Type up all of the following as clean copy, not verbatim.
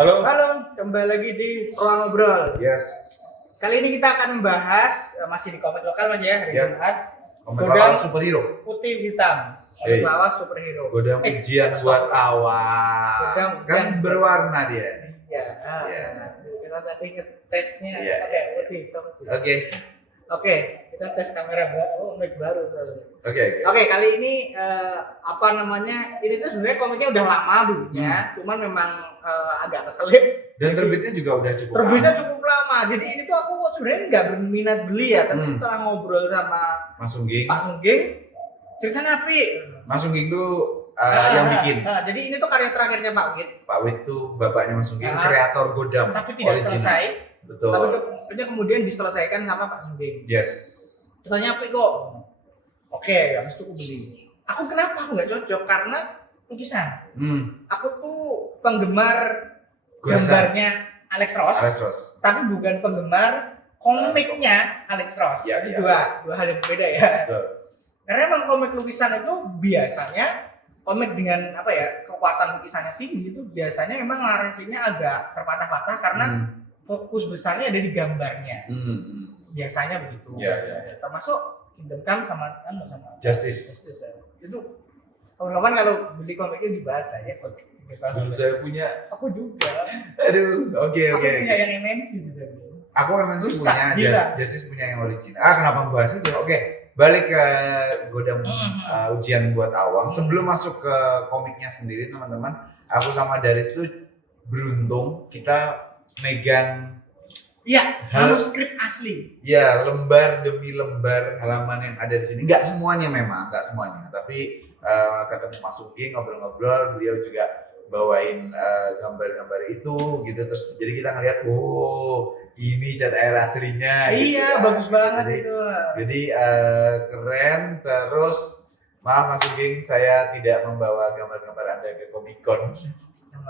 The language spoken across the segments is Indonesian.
Halo. Halo, kembali lagi di Ruang Ngobrol. Yes. Kali ini kita akan membahas masih di komik lokal Mas ya, hari Ya. Jumat. Komik Godam lawan superhero. Putih hitam. Hey. Komik lawas superhero. Godam ujian buat awal. Godam Kan ujian. berwarna dia. Iya. Iya. Kita tadi ngetesnya Iya. pakai putih hitam. Oke. Oke, kita tes kamera mic baru soalnya. Oke. Oke, kali ini ini tuh sebenarnya komiknya udah lama dulunya, cuman memang agak keselip. Dan terbitnya juga udah cukup. Terbitnya lama. cukup lama, jadi ini tuh aku sebenarnya nggak berminat beli ya, tapi setelah ngobrol sama Mas Sungging. Pak Sungging, ceritanya api. Mas Sungging tuh yang bikin. Jadi ini tuh karya terakhirnya Pak Wit. Pak Wit tuh bapaknya Mas Sungging, kreator Godam. Tapi tidak original. selesai. Betul. Tapi kemudian diselesaikan sama Pak Sungging. Yes. Ceritanya api kok. Oke, habis itu aku beli. Aku kenapa aku nggak cocok? Karena lukisan. Aku tuh penggemar gambarnya Alex Ross. Alex Ross. Tapi bukan penggemar komiknya Alex Ross. Ya, Itu ya. dua hal yang berbeda ya. Betul. Karena emang komik lukisan itu biasanya komik dengan kekuatan lukisannya tinggi itu biasanya memang narasinya agak terpatah-patah karena fokus besarnya ada di gambarnya. Biasanya begitu. Ya. Termasuk Kingdom Come sama Justice. Ya. Itu kawan-kawan kalau beli komiknya dibahas lah ya. Dulu saya punya. Aku juga. Aduh. Oke. Aku punya yang MNC sebenarnya. Aku memang sih Rusak, punya gila. Justice punya yang original. Kenapa membahas itu? Oke, balik ke Godam ujian buat awang. Sebelum masuk ke komiknya sendiri, teman-teman, aku sama Daris tuh beruntung kita megang Manuskrip asli. ya lembar demi lembar halaman yang ada di sini. Nggak semuanya memang, nggak semuanya. Tapi ketemu Mas Sungging ngobrol-ngobrol, beliau juga bawain gambar-gambar itu gitu, terus jadi kita ngeliat, oh ini cat air aslinya. Iya, gitu, bagus banget jadi, itu. Jadi keren. Terus maaf Mas Sungging, saya tidak membawa gambar-gambar Anda ke Comic Con.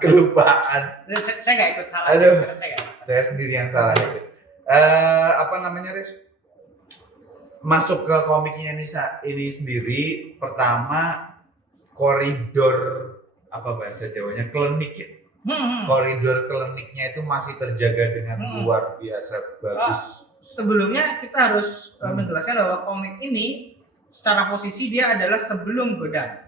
Kelupaan. Saya nggak ikut salah. Aduh. Saya Saya sendiri yang salah. Riz? Masuk ke komiknya ini sendiri, pertama koridor bahasa Jawanya klinik ya. Koridor kliniknya itu masih terjaga dengan luar biasa bagus. Sebelumnya kita harus menjelaskan bahwa komik ini secara posisi dia adalah sebelum Godam.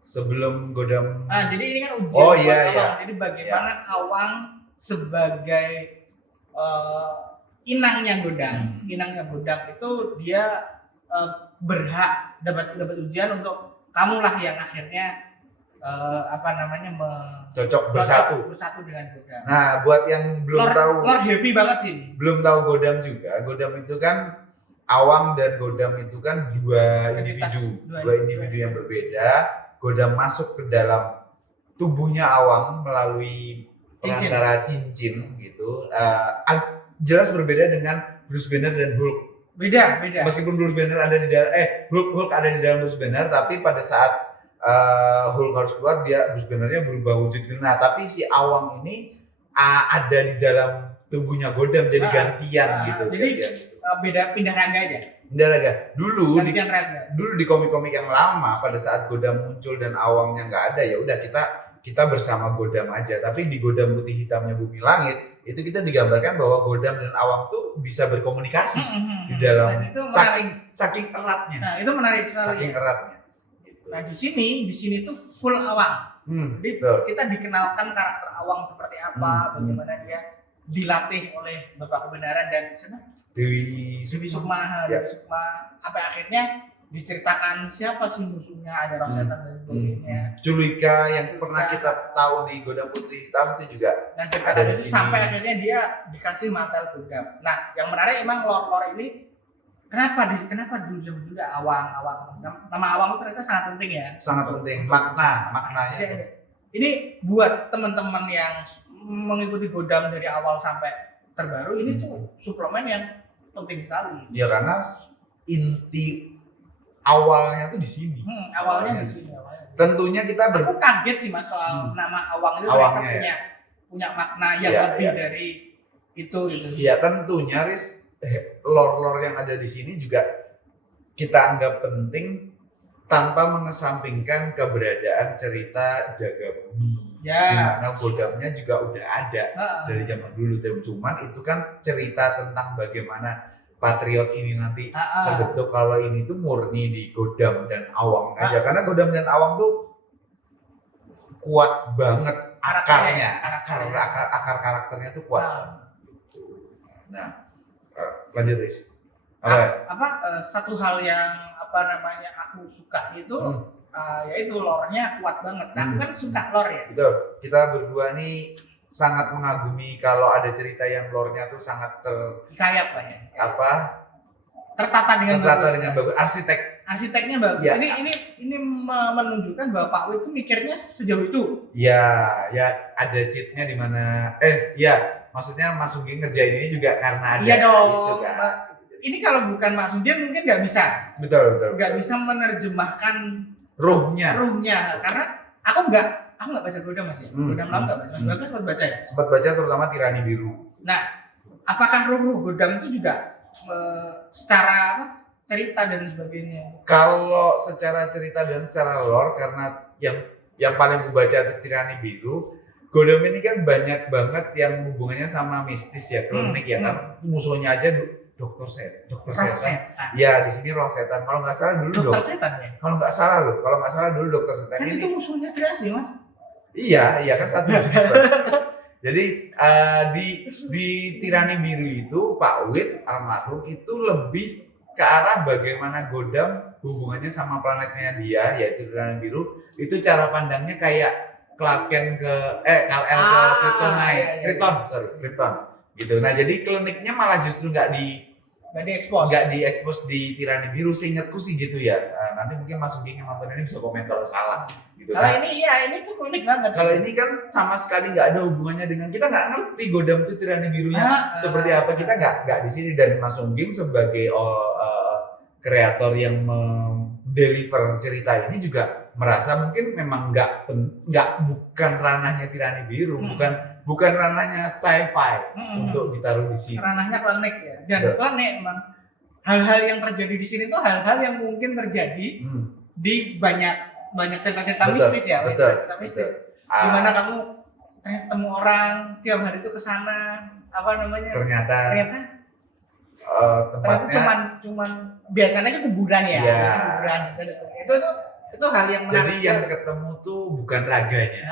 Sebelum Godam. Jadi ini kan ujian Oh, buat iya, Awang. iya. Jadi bagaimana Awang sebagai inangnya Godam. Inangnya Godam itu dia berhak dapat ujian untuk kamulah yang akhirnya Cocok bersatu dengan Godam. Nah, buat yang belum tahu, Lord heavy banget sih ini. belum tahu Godam juga. Godam itu kan Awang dan Godam itu kan dua individu yang berbeda. Godam masuk ke dalam tubuhnya Awang melalui perantara cincin gitu. Jelas berbeda dengan Bruce Banner dan Hulk. Beda. Meskipun Bruce Banner ada di dalam Hulk ada di dalam Bruce Banner, tapi pada saat Hulk harus keluar, Bruce Banner-nya berubah wujud. Nah, tapi si Awang ini ada di dalam tubuhnya Godam, jadi gantian gitu. Jadi beda, pindah raga aja. Pindah raga. Dulu di komik-komik yang lama, pada saat Godam muncul dan Awangnya nggak ada, ya udah kita bersama Godam aja. Tapi di Godam Putih Hitamnya Bumi Langit itu kita digambarkan bahwa Godam dan Awang tuh bisa berkomunikasi di dalam saking eratnya. Nah, itu menarik sekali. Saking eratnya. Gitu. Nah, di sini tuh full Awang. Jadi kita dikenalkan karakter Awang seperti apa, bagaimana dia dilatih oleh Bapak Kebenaran dan Dewi Sukma. Sampai akhirnya diceritakan siapa sih musuhnya, ada Rosetta dan sebagainya. Julika yang pernah kita tahu di Godam Putih Hitam itu juga dan ada di sini. Sampai akhirnya dia dikasih mantel Godam. Nah, yang menarik emang lore ini kenapa dulu juga Awang. Nama Awang itu ternyata sangat penting ya. Sangat penting, maknanya. Ini buat teman-teman yang mengikuti Godam dari awal sampai terbaru, ini tuh suplemen yang penting sekali. Ya karena inti awalnya tuh di sini. Awalnya di sini. Tentunya kita aku kaget sih Mas soal nama Awang itu ternyata punya makna yang lebih dari itu gitu. Iya, tentunya Riz, lore-lore yang ada di sini juga kita anggap penting tanpa mengesampingkan keberadaan cerita Jaga Bumi. Dimana Godamnya juga udah ada dari zaman dulu. Cuman itu kan cerita tentang bagaimana Patriot ini nanti terbentuk. Kalau ini tuh murni di Godam dan Awang aja. Karena Godam dan Awang tuh kuat banget akarnya. Akar karakternya tuh kuat. Nah, lanjut Riz. Satu hal yang aku suka itu yaitu lore-nya kuat banget. Aku kan suka lore ya. Betul. Kita berdua nih sangat mengagumi kalau ada cerita yang lore-nya tuh sangat hikayat lah ya. Tertata dengan bagus. Arsiteknya bagus. Ya. Ini menunjukkan bahwa Pak Wit itu mikirnya sejauh itu. Ya ada cheat-nya di mana maksudnya Mas Sugeng ngerjain ini juga karena ada dong. Itu kan. Ini kalau bukan Mas Sugeng mungkin nggak bisa. Betul. Nggak bisa menerjemahkan ruhnya. Karena aku nggak baca Godam Mas ya. Godam lama nggak baca. Mas Bagas sempat baca ya? Sempat baca terutama Tirani Biru. Nah, apakah ruh Godam itu juga secara cerita dan sebagainya? Kalau secara cerita dan secara lore, karena yang paling gue baca itu Tirani Biru, Godam ini kan banyak banget yang hubungannya sama mistis ya, klinik ya kan. Musuhnya aja dokter setan. Ya di sini roh setan. Kalau nggak salah dulu dokter setan ya. Kalau nggak salah dulu dokter setan kan ini. Itu musuhnya Triasi Mas. Iya kan satu. Jadi di Tirani Biru itu Pak Wit almarhum itu lebih ke arah bagaimana Godam hubungannya sama planetnya dia yaitu Tirani Biru. Itu cara pandangnya kayak Clark Kent ke Kal-El ke Krypton gitu. Nah jadi kliniknya malah justru nggak diekspos di Tirani Biru, seingatku sih gitu ya. Nanti mungkin Mas Sugeng yang nonton ini bisa komen kalau salah gitu. Kalau ini tuh klinik banget. Kalau ini kan sama sekali nggak ada hubungannya dengan, kita nggak ngerti Godam itu Tirani Birunya seperti apa, kita nggak di sini. Dan Mas Sugeng sebagai kreator yang deliver cerita ini juga merasa mungkin memang bukan ranahnya Tirani Biru, bukan ranahnya sci-fi untuk ditaruh di sini. Ranahnya klinik ya. Dan klinik memang hal-hal yang terjadi di sini tuh hal-hal yang mungkin terjadi di banyak cerita-cerita mistis ya. Cerita mistis. Dimana kamu ketemu orang tiap hari itu kesana ternyata tempatnya cuman biasanya sih kuburan ya. Kuburan itu hal yang menarik. Jadi yang ketemu tuh bukan raganya.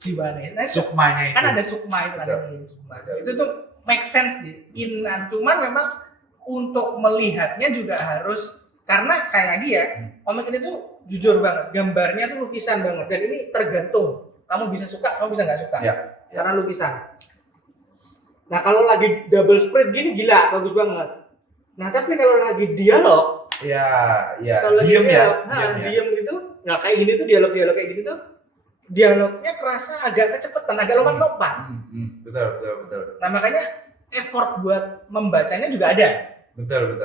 Jiwanya. Sukmanya itu. Kan ada sukma itu Itu tuh make sense sih. Cuman memang untuk melihatnya juga harus, karena sekali lagi ya, komik ini tuh jujur banget, gambarnya tuh lukisan banget, dan ini tergantung kamu bisa suka, kamu bisa nggak suka. Karena lukisan. Nah kalau lagi double spread gini gila, bagus banget. Nah tapi kalau lagi dialog, kalau diam diam gitu, nah kayak gini tuh dialog kayak gini tuh, dialognya kerasa agak kecepatan, agak lompat-lompat. Betul. Nah makanya effort buat membacanya juga ada. Betul.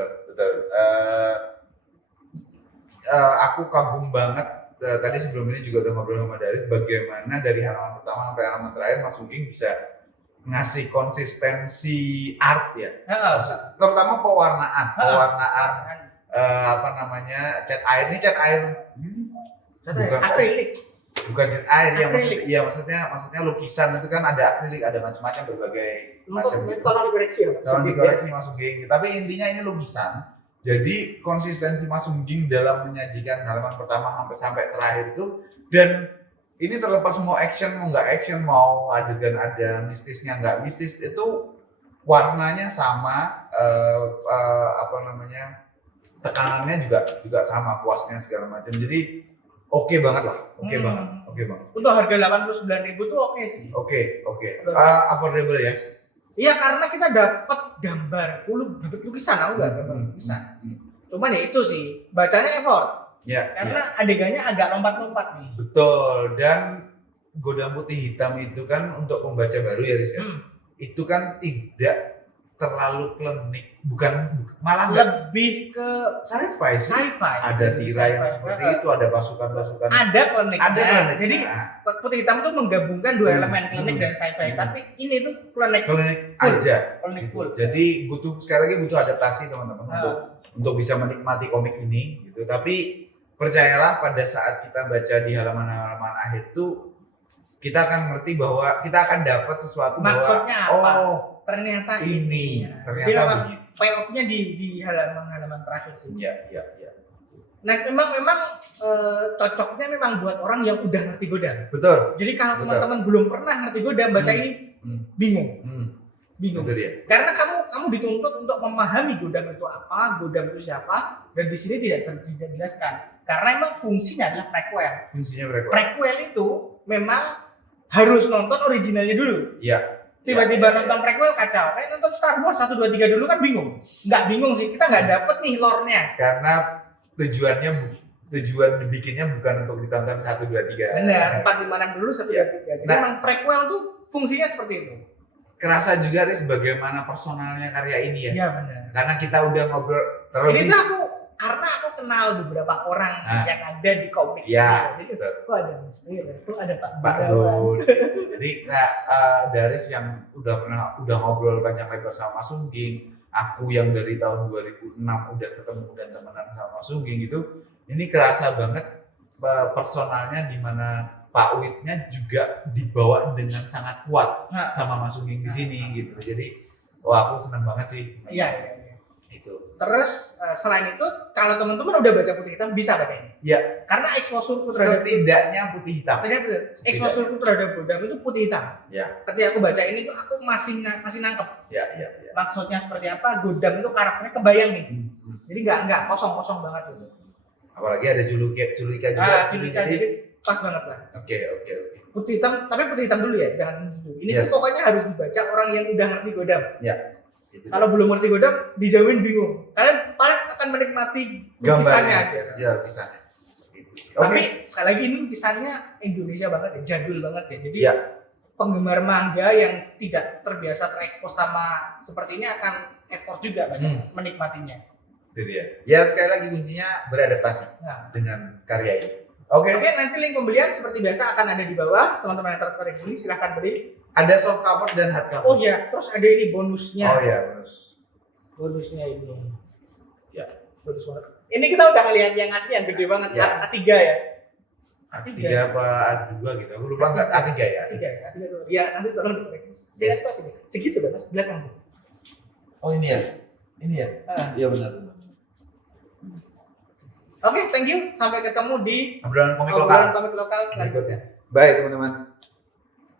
Aku kagum banget. Tadi sebelum ini juga udah ngobrol sama Daris, bagaimana dari halaman pertama sampai halaman terakhir Mas Sugeng bisa ngasih konsistensi art ya. Terutama pewarnaan. Cat air. Ini cat air. Akrilik. Bukan cat air ya, maksudnya lukisan itu kan ada akrilik, ada macam-macam berbagai macam. Tolong dikoreksi Mas Sugeng. Tapi intinya ini lukisan. Jadi konsistensi Mas Sugeng dalam menyajikan halaman pertama sampai terakhir itu, dan ini terlepas mau action mau nggak action, mau adegan ada mistisnya nggak mistis, itu warnanya sama, tekanannya juga sama, kuasnya segala macam. Jadi oke banget lah, oke banget. Untuk harga 89.000 tuh oke sih. Oke. Affordable ya. Iya karena kita dapat gambar, dapat lukisan, aku nggak dapat lukisan. Cuman ya itu sih, bacanya effort. Karena adegannya agak lompat-lompat nih. Betul, dan Godam Putih Hitam itu kan untuk pembaca baru ya Riz ya. Itu kan tidak terlalu klinik, malah lebih ke sci-fi sih. Ada tira yang seperti itu, ada pasukan-pasukan. Ada klinik. Jadi Putih Hitam tuh menggabungkan dua elemen klinik dan sci-fi. Tapi ini tuh klinik aja. Klinik full. Jadi sekali lagi butuh adaptasi teman-teman untuk bisa menikmati komik ini gitu. Tapi percayalah pada saat kita baca di halaman-halaman akhir tuh kita akan ngerti bahwa kita akan dapat sesuatu maksudnya bahwa apa? oh Ternyata ini Ya. ternyata Jadi memang begitu. payoff-nya di halaman terakhir sih. Iya. Nah, memang cocoknya memang buat orang yang udah ngerti Godam. Betul. Jadi kalau Betul. teman-teman belum pernah ngerti Godam, baca ini bingung. Itu dia. Karena kamu dituntut untuk memahami Godam itu apa, Godam itu siapa, dan di sini tidak dijelaskan. Karena memang fungsinya adalah prequel. Fungsinya prequel. Prequel itu memang harus nonton originalnya dulu. Iya. Tiba-tiba nonton prequel kacau. Kayak nonton Star Wars 1, 2, 3 dulu kan bingung. Nggak bingung sih, kita nggak dapet nih lore-nya. Karena tujuan dibikinnya bukan untuk ditonton 1, 2, 3. Benar, 4, 5, 6 dulu 1, 2, 3. Jadi Nah, memang prequel tuh fungsinya seperti itu. kerasa juga Riz bagaimana personalnya karya ini ya. Iya benar. Karena kita udah ngobrol Ini terlebih. tuh karena aku kenal beberapa orang yang ada di komik. Iya, Jadi betul. tuh ada Misteri, tuh ada Pak Pak Gunawan. Dun. Jadi Daris yang udah ngobrol banyak lebar sama Mas Sungging, aku yang dari tahun 2006 udah ketemu dan temenan sama Mas Sungging gitu, ini kerasa banget personalnya di mana Pak Witnya juga dibawa dengan sangat kuat sama Mas Sungging di sini gitu. Jadi wah aku seneng banget sih. Iya. Itu. Terus selain itu kalau teman-teman udah baca Putih Hitam bisa baca ini. Iya. Karena eksposurku terhadap Setidaknya Putih Hitam. eksposurku terhadap Godam itu Putih Hitam. Ya. Ketika aku baca ini tuh aku masih nangkep Ya. maksudnya seperti apa. Godam itu karakternya kebayang nih. Jadi nggak kosong banget gitu. Apalagi ada Julika juga. Silika jadi pas banget lah. Oke. Putih Hitam, tapi Putih Hitam dulu ya, jangan dulu. Ini Yes. tuh pokoknya harus dibaca orang yang udah ngerti Godam. Itu Kalau belum ngerti Godam, dijamin bingung. Kalian paling akan menikmati lukisannya aja. Ya, lukisannya. Gitu sih. Tapi sekali lagi ini lukisannya Indonesia banget ya, jadul banget ya. Jadi Ya. penggemar manga yang tidak terbiasa terekspos sama seperti ini akan effort juga menikmatinya. Itu dia. Ya sekali lagi kuncinya beradaptasi Nah. dengan karya ini. Oke. Oke, nanti link pembelian seperti biasa akan ada di bawah. Teman-teman yang tertarik beli silahkan beli. Ada soft cover dan hard cover. Oh iya, terus ada ini bonusnya. Oh iya, bonus. Bonusnya ini. Ya. Bonus banget. Ini kita udah ngelihat yang asli yang gede banget, Ya. A3 ya. A3 apa A2 gitu. Aku lupa enggak A3 ya. A3 dulu. Ya, nanti tolong dikoreksi. Saya Yes. tahu ini. Segitu kan, Mas? Belakang tuh. Oh ini ya. Ini ya. Iya benar. Oke, thank you. Sampai ketemu di Obrolan komik obrolan lokal komik lokal selanjutnya. selanjutnya. Bye teman-teman.